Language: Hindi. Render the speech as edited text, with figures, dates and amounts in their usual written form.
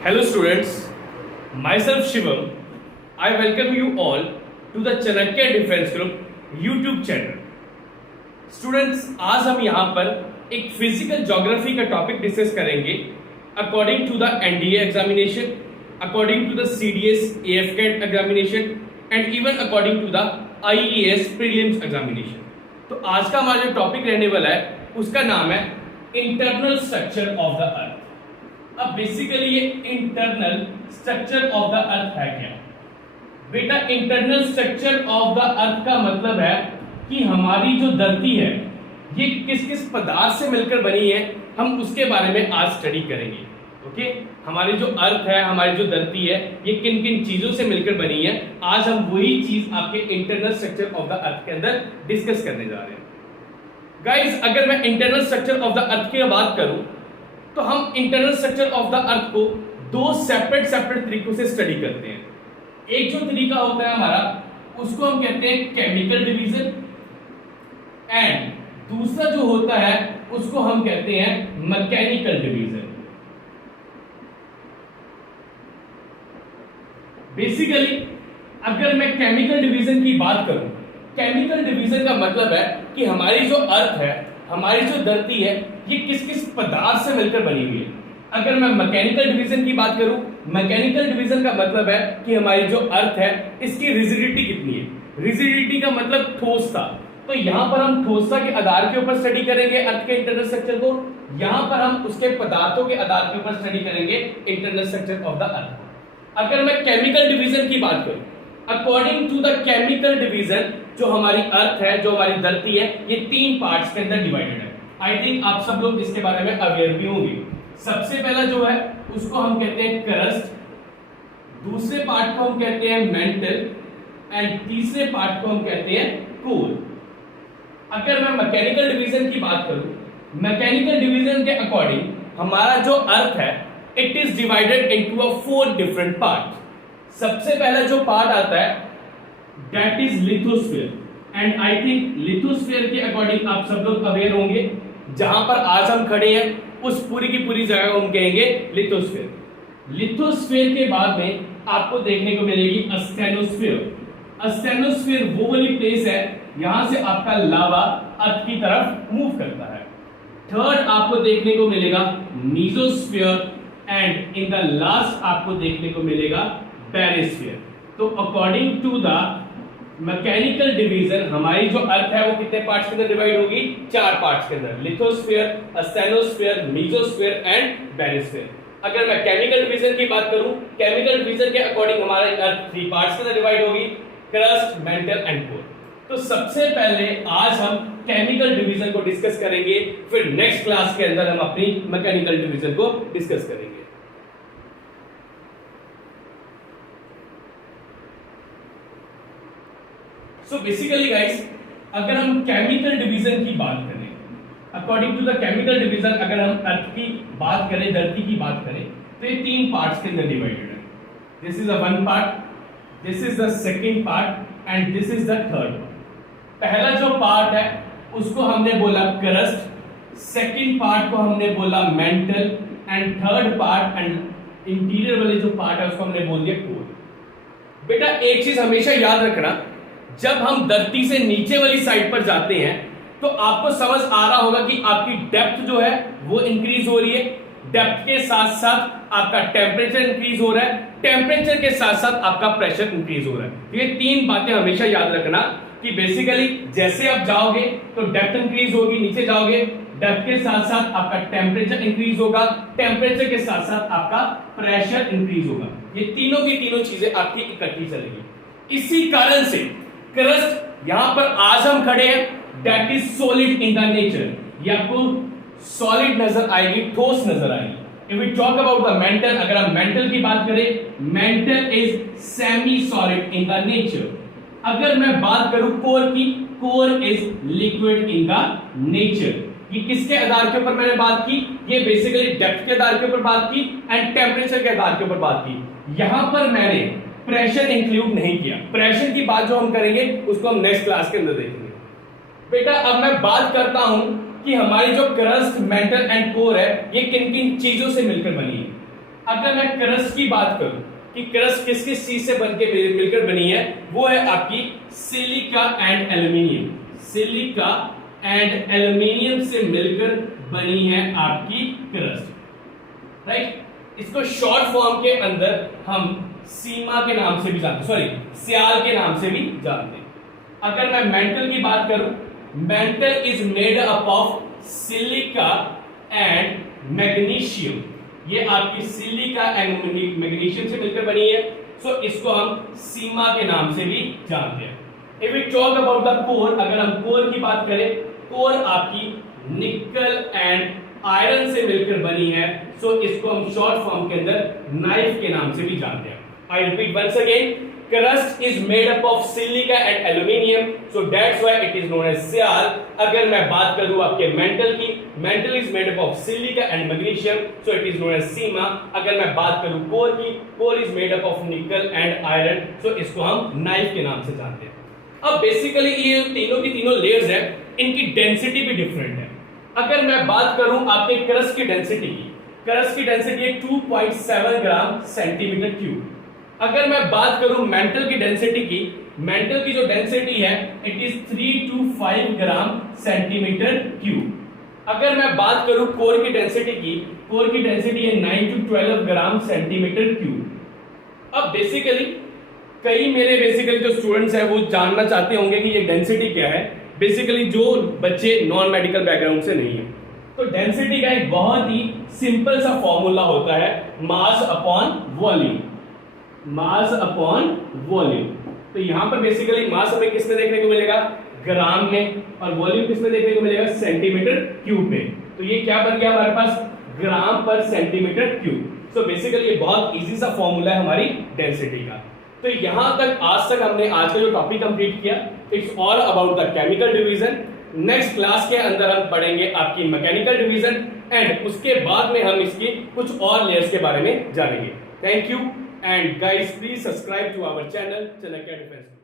Hello students, myself Shivam. I welcome you all to the Chanakya Defense Group YouTube channel. Students, आज हम यहाँ पर एक फिजिकल ज्योग्राफी का टॉपिक डिस्कस करेंगे according to the NDA examination, according to the CDS AFCAT examination and even according to the IES prelims examination. तो आज का हमारा जो टॉपिक रहने वाला है उसका नाम है इंटरनल स्ट्रक्चर ऑफ द अर्थ. अब बेसिकली ये इंटरनल स्ट्रक्चर ऑफ द अर्थ है क्या बेटा? इंटरनल स्ट्रक्चर ऑफ द अर्थ का मतलब है कि हमारी जो धरती है ये किस किस पदार्थ से मिलकर बनी है, हम उसके बारे में आज स्टडी करेंगे. ओके, हमारी जो अर्थ है, हमारी जो धरती है, ये किन किन चीजों से मिलकर बनी है, आज हम वही चीज आपके इंटरनल स्ट्रक्चर ऑफ द अर्थ के अंदर डिस्कस करने जा रहे हैं. गाइस, अगर मैं इंटरनल स्ट्रक्चर ऑफ द अर्थ की बात करूं तो हम इंटरनल स्ट्रक्चर ऑफ द अर्थ को दो सेपरेट तरीकों से स्टडी करते हैं. एक जो तरीका होता है हमारा, उसको हम कहते हैं केमिकल डिवीजन, एंड दूसरा जो होता है उसको हम कहते हैं मैकेनिकल डिवीजन. बेसिकली अगर मैं केमिकल डिवीजन की बात करूं, केमिकल डिवीजन का मतलब है कि हमारी जो अर्थ है, हमारी जो धरती है, ये किस किस पदार्थ से मिलकर बनी हुई है. अगर मैं मैकेनिकल डिवीजन की बात करूं, मैकेनिकल डिवीजन का मतलब है कि हमारी जो अर्थ है इसकी रिजिडिटी कितनी है. रिजिडिटी का मतलब ठोसता. तो यहां पर हम ठोसता के आधार के ऊपर स्टडी करेंगे अर्थ के इंटरनल स्ट्रक्चर को, यहां पर हम उसके पदार्थों के आधार के ऊपर स्टडी करेंगे internal structure of the earth. अगर मैं केमिकल डिवीजन की बात करूं, according to the chemical division जो हमारी अर्थ है, जो हमारी धरती है, ये तीन पार्ट्स के अंदर डिवाइडेड है. आई थिंक आप सब लोग इसके बारे में अवेयर भी होंगे. सबसे पहला जो है उसको हम कहते हैं क्रस्ट, दूसरे पार्ट को हम कहते हैं मेंटल, एंड तीसरे पार्ट को हम कहते हैं कोर. अगर मैं मैकेनिकल डिवीजन की बात करूं, मैकेनिकल डिवीजन के अकॉर्डिंग हमारा जो अर्थ है it is divided into a 4 different part. सबसे पहला जो पार्ट आता है that is lithosphere, and I think lithosphere के अकॉर्डिंग आप सब लोग अवेयर होंगे. जहां पर आज हम खड़े हैं उस पूरी की पूरी जगह को हम कहेंगे लिथोस्फीयर. लिथोस्फीयर के बाद में आपको देखने को मिलेगी अस्टेनोस्फीयर. अस्टेनोस्फीयर वो वाली प्लेस है यहां से आपका लावा अर्थ की तरफ मूव करता है. थर्ड आपको देखने को मिलेगा mesosphere, and in the last आपको देखने को मिलेगा बैरिस्फीयर. तो according to the mechanical division हमारी जो अर्थ है वो कितने पार्ट्स के अंदर डिवाइड होगी? 4 पार्ट्स के अंदर, लिथोस्फीयर, अस्टेनोस्फीयर, मीसोस्फीयर एंड बैरिस्फीयर. अगर मैं केमिकल डिवीजन की बात करूं, केमिकल डिवीजन के अकॉर्डिंग हमारी अर्थ 3 पार्ट्स के अंदर डिवाइड होगी, क्रस्ट, मेंटल एंड कोर. तो सबसे पहले आज हम केमिकल डिवीजन को डिस्कस करेंगे, फिर नेक्स्ट क्लास के अंदर हम अपनी मैकेनिकल डिवीजन को डिस्कस करेंगे. सो बेसिकली गाइस, अगर हम केमिकल डिवीजन की बात करें, according to the chemical division अगर हम अर्थ की बात करें, धरती की बात करें, तो ये 3 पार्ट्स के अंदर डिवाइडेड है. This is a 1 part, this is the second part and this is the third part. पहला जो पार्ट है उसको हमने बोला क्रस्ट, सेकंड पार्ट को हमने बोला mental, and third part and interior वाले जो पार्ट है उसको हमने बोल दिया कोर. बेटा एक चीज हमेशा याद रखना, जब हम धरती से नीचे वाली साइड पर जाते हैं तो आपको समझ आ रहा होगा कि आपकी डेप्थ जो है वो इंक्रीज हो रही है. डेप्थ के साथ साथ आपका टेम्परेचर इंक्रीज हो रहा है, टेम्परेचर के साथ साथ आपका प्रेशर इंक्रीज हो रहा है. ये 3 बातें हमेशा याद रखना कि बेसिकली जैसे आप जाओगे तो डेप्थ इंक्रीज होगी, नीचे जाओगे डेप्थ के साथ साथ आपका टेम्परेचर इंक्रीज होगा, टेम्परेचर के साथ साथ आपका प्रेशर इंक्रीज होगा. ये तीनों की तीनों चीजें आपकी इकट्ठी चलेगी. इसी कारण से क्रस्ट यहां पर आज हम खड़े हैं that is solid in the nature. ये आपको सॉलिड नजर आएगी, ठोस नजर आएगी. If we talk about the mantle, अगर हम मेंटल की बात करें, mantle is semi solid in the nature. अगर मैं बात करूं कोर की, core is liquid in the nature. ये किसके आधार के ऊपर मैंने बात की? ये बेसिकली डेप्थ के आधार के ऊपर बात की एंड टेम्परेचर के आधार के ऊपर बात की. यहां पर मैंने प्रेशर इंक्लूड नहीं किया. प्रेशर की बात जो हम करेंगे उसको हम नेक्स्ट क्लास के अंदर देखेंगे. बेटा अब मैं बात करता हूं कि हमारी जो क्रस्ट, मेंटल एंड कोर है ये किन किन चीजों से मिलकर बनी है. अगर मैं क्रस्ट की बात करूं कि क्रस्ट किस किस चीज से बनके मिलकर बनी है, वो है आपकी silica and aluminium. Silica and aluminium से मिलकर बनी है आपकी क्रस्ट, राइट। इसको शॉर्ट फॉर्म के अंदर हम सीमा के नाम से भी जानते, सॉरी सियाल के नाम से भी जानते हैं। अगर मैं मेंटल की बात करूं, mental is made up of silica and magnesium. ये आपकी सिलिका एंड मैग्नीशियम से मिलकर बनी है, सो इसको हम सीमा के नाम से भी जानते हैं। If we talk about the core, अगर हम कोर की बात करें, कोर आपकी निकल एंड आयरन से मिलकर बनी है, सो इसको हम शॉर्ट फॉर्म के अंदर नाइफ के नाम से भी जानते हैं। I repeat once again, crust is made up of silica and aluminium, so that's why it is known as सियाल। अगर मैं बात करूं आपके मेंटल की, mental is made up of silica and magnesium, so it is known as सीमा। अगर मैं बात करूं कोर की, core is made up of nickel and iron, so इसको हम नाइफ के नाम से जानते हैं। अब बेसिकली ये तीनों की तीनों लेयर्स है, इनकी डेंसिटी भी डिफरेंट है। अगर मैं बात करूं आपके क्रस्ट की डेंसिटी की, क्रस्ट की डेंसिटी है 2.7 ग्राम सेंटीमीटर क्यूब। अगर मैं बात करूं मेंटल की डेंसिटी की, मेंटल की जो डेंसिटी है it is 3 to 5 gram centimetre cube. अगर मैं बात करूं कोर की डेंसिटी की, कोर की डेंसिटी है 9 to 12 ग्राम सेंटीमीटर क्यूब। अब बेसिकली कई मेरे बेसिकली जो स्टूडेंट्स हैं वो जानना चाहते होंगे कि ये डेंसिटी क्या है, बेसिकली जो बच्चे नॉन मेडिकल बैकग्राउंड से नहीं है। तो डेंसिटी का एक बहुत ही सिंपल सा फॉर्मूला होता है, mass upon volume. Mass upon volume. तो यहां पर बेसिकली मास हमें किस में देखने को मिलेगा, ग्राम में, और वॉल्यूम किस में देखने को मिलेगा, सेंटीमीटर क्यूब में। तो ये क्या बन गया हमारे पास, ग्राम पर सेंटीमीटर क्यूब। सो बेसिकली ये बहुत इजी सा फॉर्मूला है हमारी डेंसिटी का। तो यहां तक आज तक हमने आज का जो टॉपिक कंप्लीट किया, it's all about the chemical division. Next class के अंदर हम पढ़ेंगे आपकी मैकेनिकल डिवीजन, एंड उसके बाद में हम इसकी कुछ और लेयर्स के बारे में जानेंगे। Thank you, and guys please subscribe to our channel Chanakya Defense।